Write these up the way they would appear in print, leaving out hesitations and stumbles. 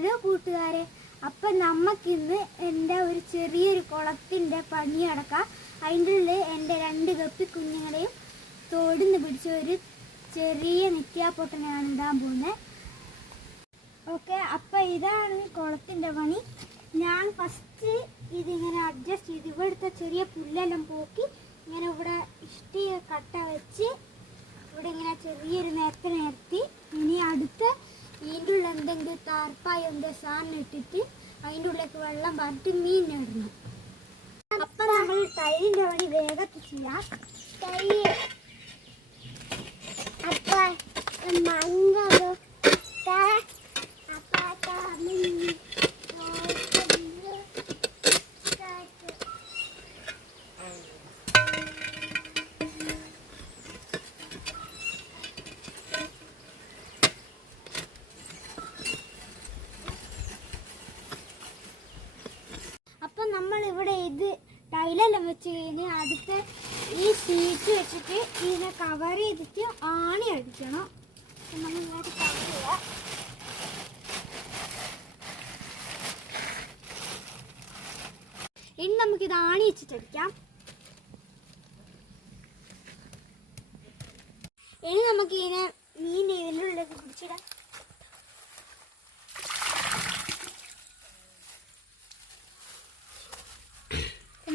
Hello കൂട്ടുകാരെ, അപ്പം നമുക്കിന്ന് എൻ്റെ ഒരു ചെറിയൊരു കുളത്തിൻ്റെ പണി നടക്കാം. അതിൻ്റെ ഉള്ളിൽ എൻ്റെ 2 ഗപ്പി കുഞ്ഞുങ്ങളെയും തോടുന്ന് പിടിച്ച ഒരു ചെറിയ നിത്യാപ്പൊട്ടനെയാണ് ഇടാൻ പോകുന്നത്. ഓക്കെ, അപ്പം ഇതാണ് കുളത്തിൻ്റെ പണി. ഞാൻ ഫസ്റ്റ് ഇതിങ്ങനെ അഡ്ജസ്റ്റ് ചെയ്ത് ഇവിടുത്തെ ചെറിയ പുല്ലെല്ലാം പോക്കി ഇങ്ങനെ ഇവിടെ ഇഷ്ടിക കട്ട വെച്ച് ഇവിടെ ഇങ്ങനെ ചെറിയൊരു നിരത്തി ഇനി അടുത്ത ഇതിൻ്റെ ഉള്ളിൽ എന്തെങ്കിലും താർപ്പായി എന്തെങ്കിലും സാധനം ഇട്ടിട്ട് അതിൻ്റെ ഉള്ളിലേക്ക് വെള്ളം പറഞ്ഞിട്ട് മീനിനെ ഇടണം. അപ്പം നമ്മൾ ടൈലിൻ്റെ പണി വേഗത്തിൽ ചെയ്യാം. അപ്പം നമ്മളിവിടെ ഇത് ടൈലെല്ലാം വെച്ച് കഴിഞ്ഞ് അടുത്ത ഈ ഷീറ്റ് വെച്ചിട്ട് ഇതിനെ കവർ ചെയ്തിട്ട് ആണി അടിക്കണം. നമ്മൾ ഇങ്ങോട്ട് കവർ ചെയ്യുക. ഇനി നമുക്കിത് ആണി വെച്ചിട്ടടിക്കാം. ഇനി നമുക്ക് ഇതിനെ മീൻ ഇതിൻ്റെ ഉള്ളിലേക്ക് പിടിച്ചിടാം.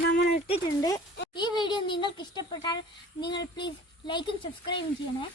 നമ്മൾ ഇട്ടിട്ടുണ്ട്. ഈ വീഡിയോ നിങ്ങൾക്ക് ഇഷ്ടപ്പെട്ടാൽ നിങ്ങൾ പ്ലീസ് ലൈക്കും സബ്സ്ക്രൈബും ചെയ്യണേ.